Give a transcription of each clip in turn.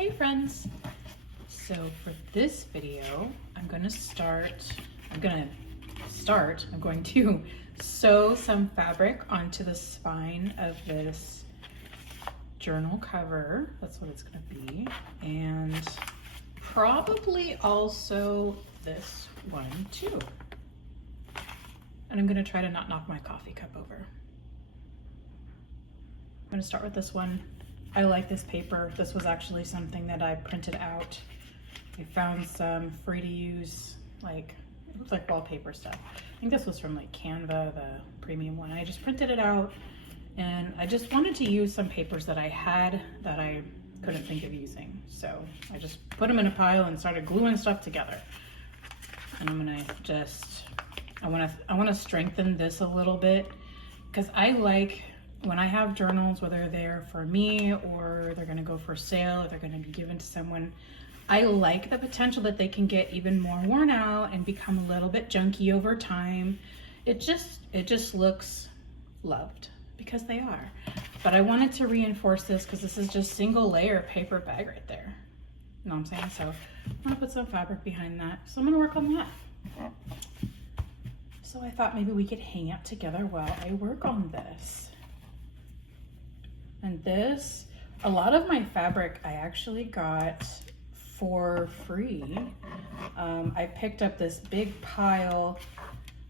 Hey friends! So for this video, I'm going to sew some fabric onto the spine of this journal cover. That's what it's going to be. And probably also this one too. And I'm going to try to not knock my coffee cup over. I'm going to start with this one. I like this paper. This was actually something that I printed out. I found some free to use, like, it looks like wallpaper stuff. I think this was from like Canva, the premium one. I just printed it out and I just wanted to use some papers that I had that I couldn't think of using. So I just put them in a pile and started gluing stuff together. And I'm gonna just, I wanna strengthen this a little bit because I like, when I have journals, whether they're for me or they're gonna go for sale or they're gonna be given to someone, I like the potential that they can get even more worn out and become a little bit junky over time. It just looks loved because they are. But I wanted to reinforce this because this is just single layer paper bag right there. You know what I'm saying? So I'm gonna put some fabric behind that. So I'm gonna work on that. So I thought maybe we could hang out together while I work on this. And this, a lot of my fabric I actually got for free. I picked up this big pile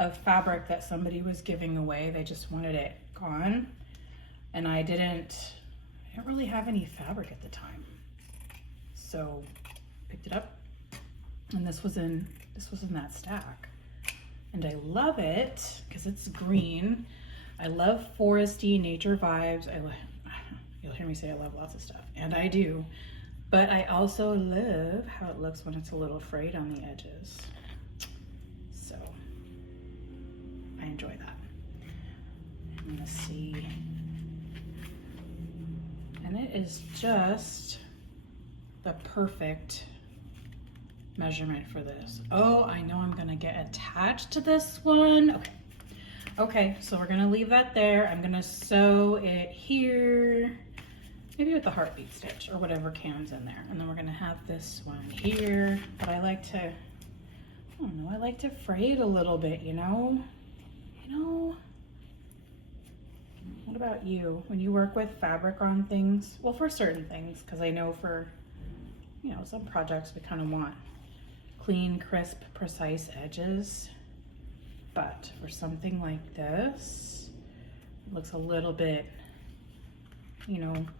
of fabric that somebody was giving away. They just wanted it gone. And I didn't really have any fabric at the time. So picked it up and this was in that stack. And I love it because it's green. I love foresty nature vibes. You'll hear me say I love lots of stuff, and I do, but I also love how it looks when it's a little frayed on the edges. So I enjoy that. I'm gonna see, and it is just the perfect measurement for this. Oh, I know I'm gonna get attached to this one. Okay, so we're gonna leave that there. I'm gonna sew it here, maybe with the heartbeat stitch or whatever can's in there. And then we're gonna have this one here, but I like to, I don't know, I like to fray it a little bit, you know? What about you? When you work with fabric on things, well, for certain things, because I know for, some projects we kind of want clean, crisp, precise edges. But for something like this, it looks a little bit,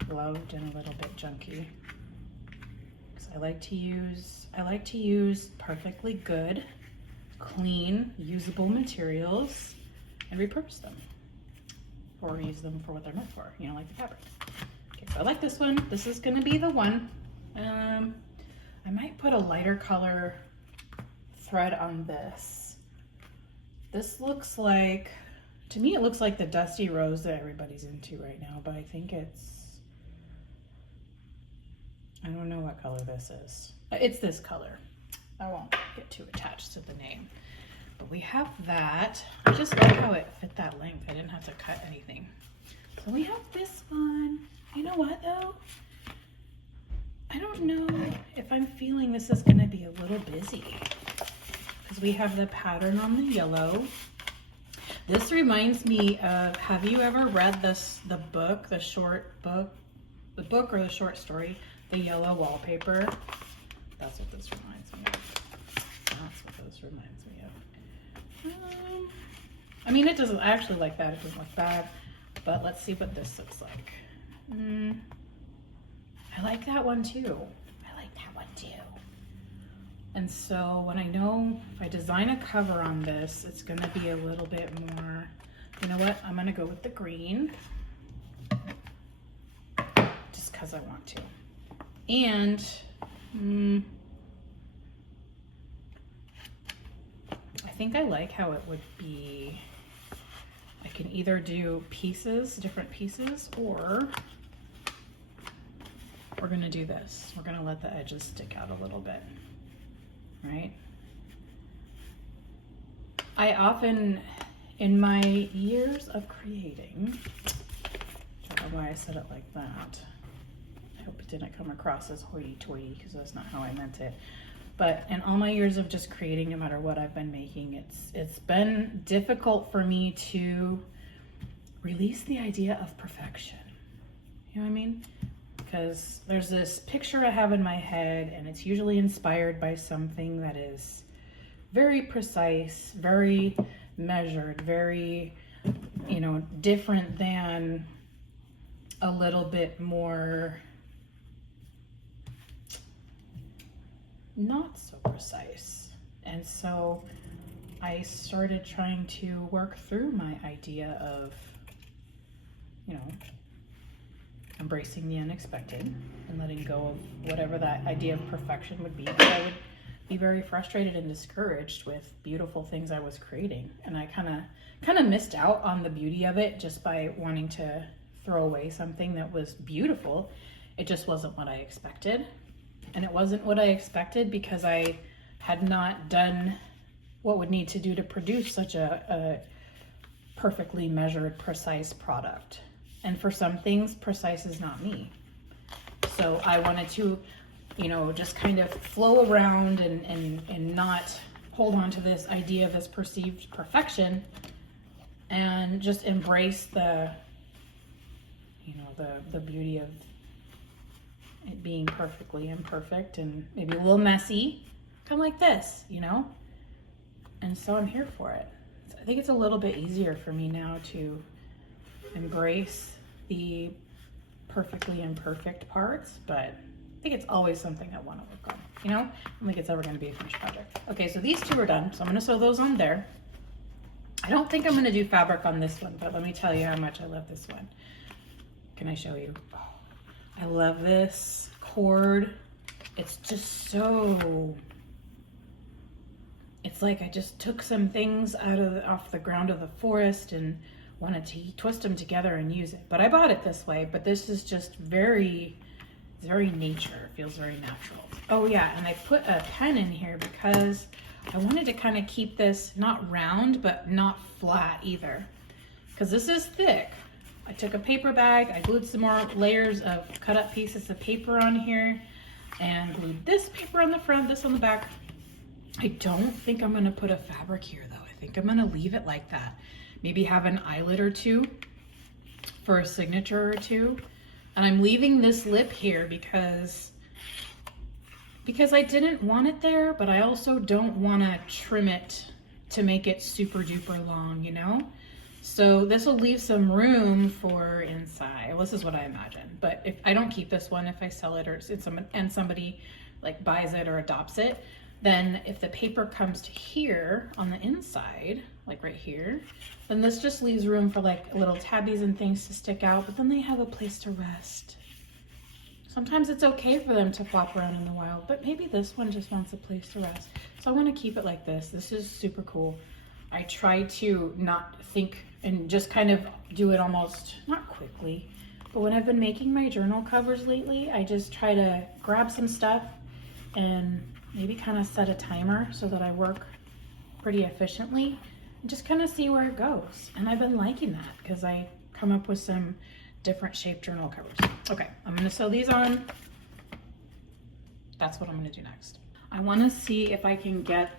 gloved and a little bit junky. Because I like to use perfectly good, clean, usable materials and repurpose them. Or use them for what they're meant for, like the fabric. Okay, so I like this one. This is gonna be the one. I might put a lighter color thread on this. This looks like, to me it looks like the dusty rose that everybody's into right now, but I think I don't know what color this is. It's this color. I won't get too attached to the name. But we have that. I just like how it fit that length. I didn't have to cut anything. So we have this one. You know what though? I don't know if I'm feeling this is gonna be a little busy. We have the pattern on the yellow. This reminds me of, have you ever read the book or the short story, The Yellow Wallpaper? That's what this reminds me of. I mean, it doesn't, I actually like that. It doesn't look bad, but let's see what this looks like. I like that one too. And so when I know if I design a cover on this, it's gonna be a little bit more, you know what? I'm gonna go with the green just cause I want to. And I think I like how it would be, I can either do different pieces, or we're gonna do this. We're gonna let the edges stick out a little bit. Right? I often, in my years of creating, I don't know why I said it like that, I hope it didn't come across as hoity-toity because that's not how I meant it. But in all my years of just creating, no matter what I've been making, it's been difficult for me to release the idea of perfection. You know what I mean? Because there's this picture I have in my head, and it's usually inspired by something that is very precise, very measured, very, you know, different than a little bit more not so precise. And so I started trying to work through my idea of, you know, embracing the unexpected and letting go of whatever that idea of perfection would be. But I would be very frustrated and discouraged with beautiful things I was creating. And I kind of missed out on the beauty of it just by wanting to throw away something that was beautiful. It just wasn't what I expected. And it wasn't what I expected because I had not done what would need to do to produce such a perfectly measured, precise product. And for some things, precise is not me. So I wanted to, you know, just kind of flow around and not hold on to this idea of this perceived perfection and just embrace the, you know, the beauty of it being perfectly imperfect and maybe a little messy, kind of like this, you know? And so I'm here for it. I think it's a little bit easier for me now to embrace the perfectly imperfect parts, but I think it's always something I want to work on, you know? I don't think it's ever going to be a finished project. Okay, so these two are done, so I'm going to sew those on there. I don't think I'm going to do fabric on this one, but let me tell you how much I love this one. Can I show you? Oh, I love this cord. It's just so, it's like I just took some things off the ground of the forest and wanted to twist them together and use it. But I bought it this way, but this is just very nature. It feels very natural. Oh yeah, and I put a pen in here because I wanted to kind of keep this not round, but not flat either. Because this is thick. I took a paper bag, I glued some more layers of cut up pieces of paper on here and glued this paper on the front, this on the back. I don't think I'm gonna put a fabric here though. I think I'm gonna leave it like that. Maybe have an eyelet or two for a signature or two. And I'm leaving this lip here because I didn't want it there, but I also don't wanna trim it to make it super duper long, you know? So this will leave some room for inside. Well, this is what I imagine. But if I don't keep this one, if I sell it or somebody like buys it or adopts it, then if the paper comes to here on the inside, like right here, then this just leaves room for like little tabbies and things to stick out, but then they have a place to rest. Sometimes it's okay for them to flop around in the wild, but maybe this one just wants a place to rest. So I want to keep it like this. This is super cool. I try to not think and just kind of do it almost, not quickly, but when I've been making my journal covers lately, I just try to grab some stuff and maybe kind of set a timer so that I work pretty efficiently and just kind of see where it goes. And I've been liking that because I come up with some different shaped journal covers. Okay, I'm gonna sew these on. That's what I'm gonna do next. I wanna see if I can get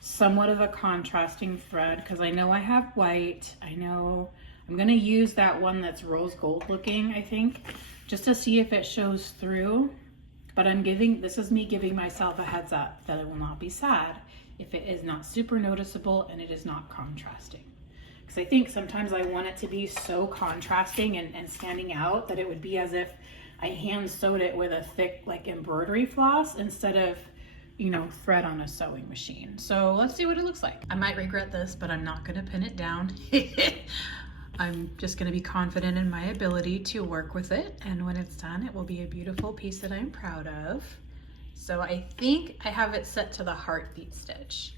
somewhat of a contrasting thread because I know I have white. I know I'm gonna use that one that's rose gold looking, I think, just to see if it shows through. But this is me giving myself a heads up that I will not be sad if it is not super noticeable and it is not contrasting. Because I think sometimes I want it to be so contrasting and standing out that it would be as if I hand sewed it with a thick like embroidery floss instead of, you know, thread on a sewing machine. So let's see what it looks like. I might regret this, but I'm not gonna pin it down. I'm just gonna be confident in my ability to work with it. And when it's done, it will be a beautiful piece that I'm proud of. So I think I have it set to the heartbeat stitch.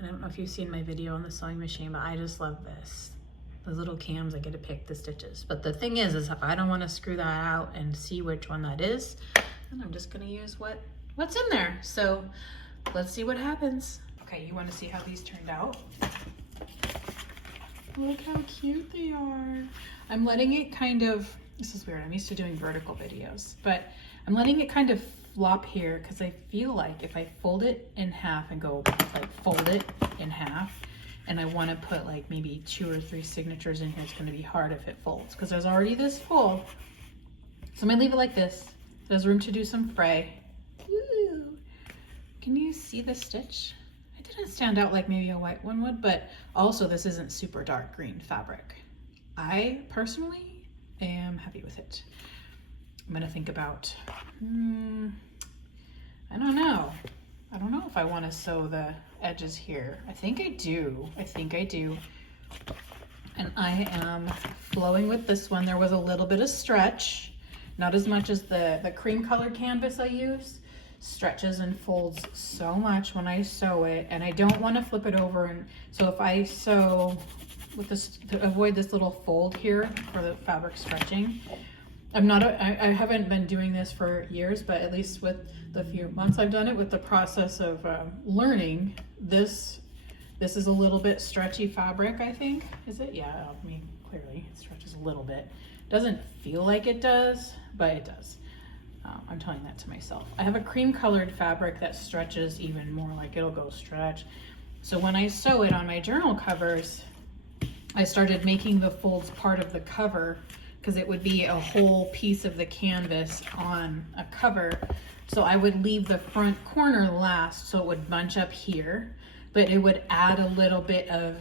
I don't know if you've seen my video on the sewing machine, but I just love this. Those little cams, I get to pick the stitches. But the thing is if I don't wanna screw that out and see which one that is, then I'm just gonna use what's in there. So let's see what happens. Okay, you wanna see how these turned out? Look how cute they are. I'm letting it kind of This is weird. I'm used to doing vertical videos, but I'm letting it kind of flop here because I feel like if I fold it in half and go like fold it in half, and I want to put like maybe 2 or 3 signatures in here, it's going to be hard if it folds because there's already this fold. So I'm going to leave it like this. There's room to do some fray. Ooh. Can you see the stitch? It didn't stand out like maybe a white one would, but also this isn't super dark green fabric. I personally am happy with it. I'm going to think about, I don't know. I don't know if I want to sew the edges here. I think I do. I think I do. And I am flowing with this one. There was a little bit of stretch, not as much as the cream colored canvas I use. Stretches and folds so much when I sew it, and I don't want to flip it over. And so if I sew with this to avoid this little fold here for the fabric stretching, I haven't been doing this for years, but at least with the few months I've done it, with the process of learning, this is a little bit stretchy fabric, I think. Is it? Yeah, I mean, clearly it stretches a little bit. Doesn't feel like it does, but it does. I'm telling that to myself. I have a cream colored fabric that stretches even more, like it'll go stretch. So when I sew it on my journal covers, I started making the folds part of the cover because it would be a whole piece of the canvas on a cover. So I would leave the front corner last so it would bunch up here, but it would add a little bit of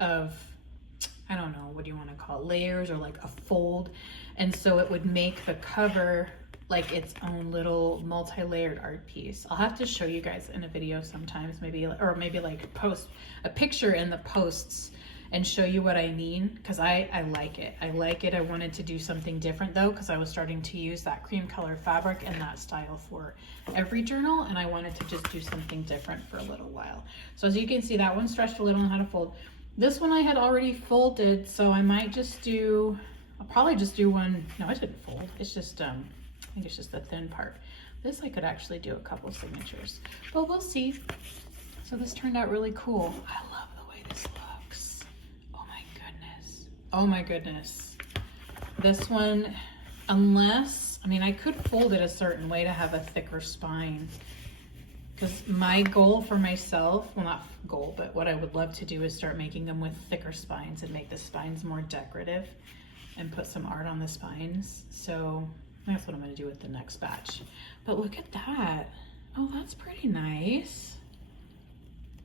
I don't know, what do you want to call it, layers or like a fold. And so it would make the cover like its own little multi-layered art piece. I'll have to show you guys in a video sometimes, maybe, or maybe like post a picture in the posts and show you what I mean, because I like it. I like it. I wanted to do something different though, because I was starting to use that cream color fabric and that style for every journal, and I wanted to just do something different for a little while. So as you can see, that one stretched a little and had to fold. This one I had already folded, so I might just do, I'll probably just do one. No, it didn't fold. It's just, I think it's just the thin part. This I could actually do a couple signatures, but we'll see. So this turned out really cool. I love the way this looks. Oh my goodness. Oh my goodness. This one, unless, I mean, I could fold it a certain way to have a thicker spine, because my goal for myself, well, not goal, but what I would love to do is start making them with thicker spines and make the spines more decorative and put some art on the spines. So that's what I'm going to do with the next batch. But look at that. Oh, that's pretty nice.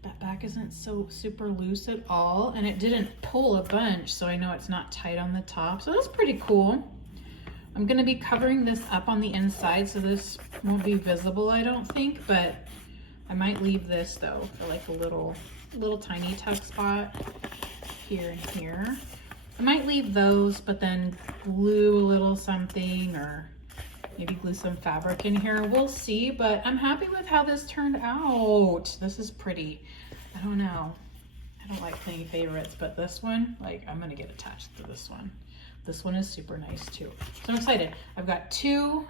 That back isn't so super loose at all, and it didn't pull a bunch, so I know it's not tight on the top. So that's pretty cool. I'm going to be covering this up on the inside, so this won't be visible, I don't think, but I might leave this though for like a little tiny tuck spot here and here. I might leave those, but then glue a little something, or maybe glue some fabric in here. We'll see, but I'm happy with how this turned out. This is pretty. I don't know. I don't like playing favorites, but this one, like, I'm gonna get attached to this one. This one is super nice too. So I'm excited. I've got 2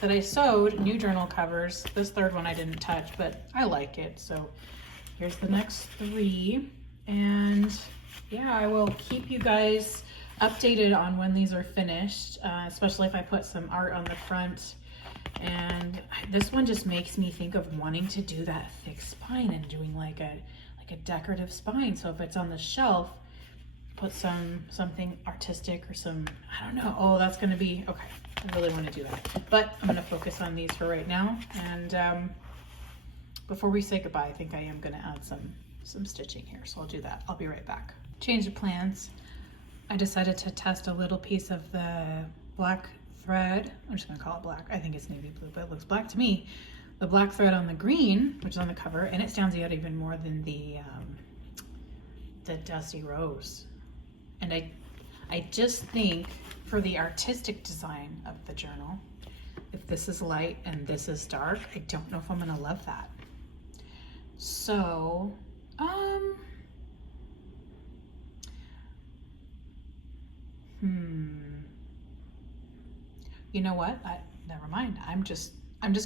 that I sewed, new journal covers. This third one I didn't touch, but I like it. So here's the next 3. And yeah, I will keep you guys updated on when these are finished, especially if I put some art on the front. And this one just makes me think of wanting to do that thick spine and doing like a decorative spine. So if it's on the shelf, put something artistic or some, I don't know. Oh, that's gonna be, okay. I really want to do that. But I'm gonna focus on these for right now. And before we say goodbye, I think I am gonna add some stitching here. So I'll do that. I'll be right back. Change of plans. I decided to test a little piece of the black thread. I'm just gonna call it black. I think it's navy blue, but it looks black to me. The black thread on the green, which is on the cover, and it stands out even more than the dusty rose. And I just think for the artistic design of the journal, if this is light and this is dark, I don't know if I'm gonna love that. So, you know what? Never mind. I'm just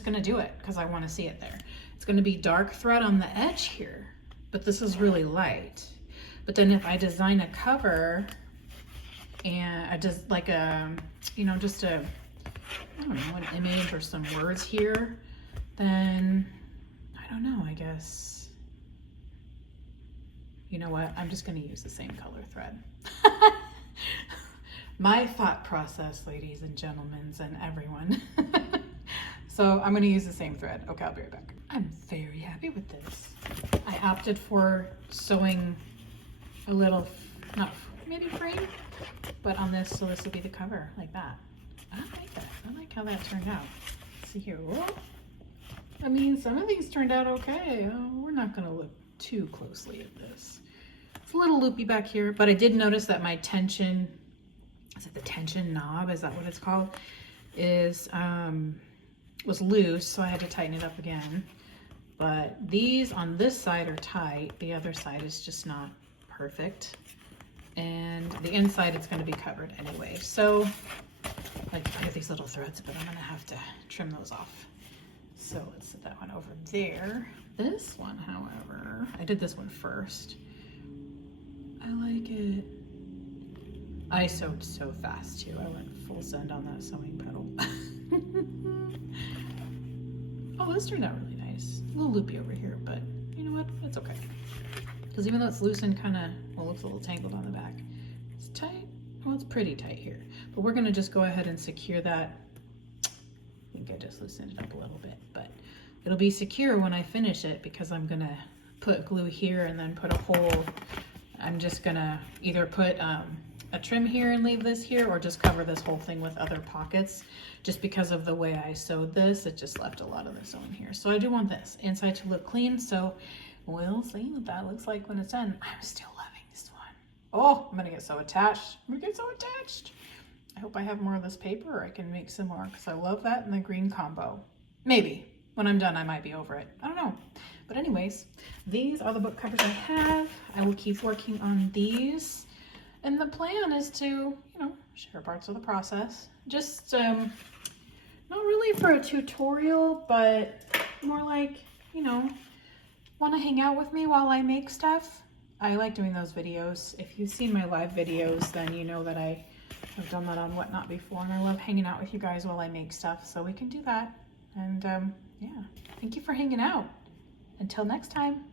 gonna do it because I want to see it there. It's gonna be dark thread on the edge here, but this is really light. But then if I design a cover and I just like a, you know, just a, I don't know, an image or some words here, then I don't know, I guess, you know what, I'm just going to use the same color thread. My thought process, ladies and gentlemen, and everyone. So I'm going to use the same thread. Okay, I'll be right back. I'm very happy with this. I opted for sewing a little, not maybe frame, but on this, so this will be the cover, like that. I like that. I like how that turned out. Let's see here. Whoa. I mean, some of these turned out okay. Oh, we're not going to look too closely at this. It's a little loopy back here, but I did notice that my tension, is it the tension knob? Is that what it's called? Was loose, so I had to tighten it up again. But these on this side are tight. The other side is just not perfect. And the inside it's going to be covered anyway. So like I have these little threads, but I'm going to have to trim those off. So let's set that one over there. This one, however, I did this one first. I like it. I sewed so fast too. I went full send on that sewing pedal. Oh, this turned out really nice. A little loopy over here, but you know what? It's okay. Because even though it's loose and kind of, well, it looks a little tangled on the back, it's tight. Well, it's pretty tight here. But we're going to just go ahead and secure that. I think I just loosened it up a little bit, but it'll be secure when I finish it because I'm going to put glue here and then put a hole. I'm just going to either put a trim here and leave this here, or just cover this whole thing with other pockets. Just because of the way I sewed this, it just left a lot of the sewing here. So I do want this inside to look clean, so we'll see what that looks like when it's done. I'm still loving this one. Oh, I'm gonna get so attached. I'm gonna get so attached. I hope I have more of this paper, or I can make some more, because I love that and the green combo. Maybe when I'm done I might be over it, I don't know. But anyways, these are the book covers I have. I will keep working on these. And the plan is to, you know, share parts of the process. Just, not really for a tutorial, but more like, you know, want to hang out with me while I make stuff. I like doing those videos. If you've seen my live videos, then you know that I have done that on Whatnot before, and I love hanging out with you guys while I make stuff, so we can do that. And, yeah, thank you for hanging out. Until next time.